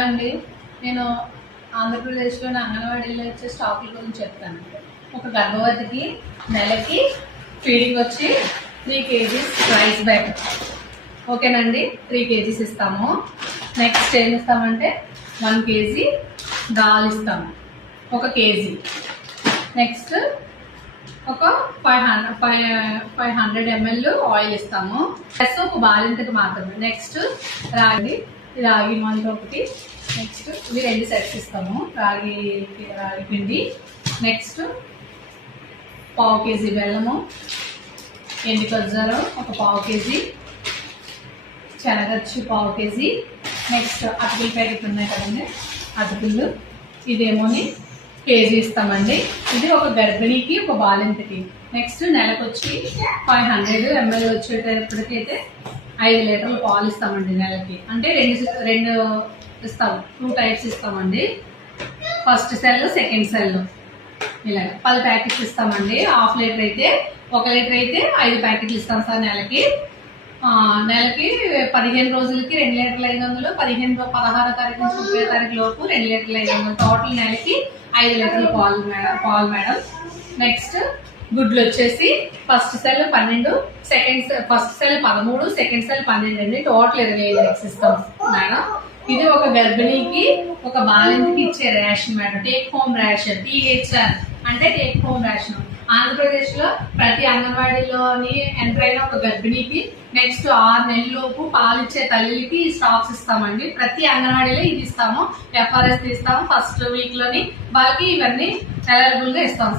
అండి నేను ఆంధ్రప్రదేశ్లోని అంగన్వాడీలో వచ్చే స్టాకుల గురించి చెప్తాను. ఒక గర్భవతికి నెలకి ఫీడింగ్ వచ్చి 3 kgs రైస్ బ్యాగ్, ఓకేనండి. 3 kgs ఇస్తాము. నెక్స్ట్ ఏమి ఇస్తామంటే 1 kg దాల్ ఇస్తాము, 1 kg. నెక్స్ట్ ఒక 500 ml ఆయిల్ ఇస్తాము, ప్లస్ ఒక బాలింతకి మాత్రమే. నెక్స్ట్ రాగి మందు ఒకటి. నెక్స్ట్ ఇవి 2 సెట్స్ ఇస్తాము, రాగి పిండి. నెక్స్ట్ 1/2 kg బెల్లము, ఎండు ఖర్జూరం ఒక 1/2 kg, శనగచ్చు 1/2 kg. నెక్స్ట్ అటుకుల ప్యాకెట్ ఉన్నాయి కదండి, అటుకులు ఇదేమోని కేజీ ఇస్తామండి. ఇది ఒక గర్భిణికి, ఒక బాలింతకి. నెక్స్ట్ నెలకు వచ్చి 500 ml వచ్చేటప్పటికైతే 5 లీటర్ల పాలు ఇస్తామండి నెలకి. అంటే రెండు ఇస్తాము, 2 టైప్స్ ఇస్తామండి. First cell, second cell. ఇలా 10 ప్యాకెట్స్ ఇస్తామండి. 1/2 లీటర్ అయితే, 1 లీటర్ అయితే 5 ప్యాకెట్లు ఇస్తాం సార్ నెలకి. నెలకి 15 రోజులకి 2 లీటర్ల 500, 16వ తారీఖు నుంచి 30వ తారీఖు లోపు 2 లీటర్ల 500. టోటల్ నెలకి 5 లీటర్ల పాలు మేడం. నెక్స్ట్ గుడ్లు వచ్చేసి first cell 12, first cell 13, second cell 12 అండి. టోటల్ 25 ఎగ్స్ ఇస్తాం మేడం. ఇది ఒక గర్భిణికి, ఒక బాలింతకి ఇచ్చే ration madam. Take home ration, THR అంటే టేక్ హోమ్ రేషన్. ఆంధ్రప్రదేశ్ లో ప్రతి అంగన్వాడీలోని ఎంటర్ అయిన ఒక గర్భిణికి నెక్స్ట్ 6 నెలలలోపు పాలిచ్చే తల్లికి ఈ స్టాక్స్ ఇస్తామండి. ప్రతి అంగన్వాడీలో ఇది ఇస్తాము. FRS ఇస్తాము. ఫస్ట్ వీక్ లోని వాళ్ళకి ఇవన్నీ అవైలబుల్ గా ఇస్తాం.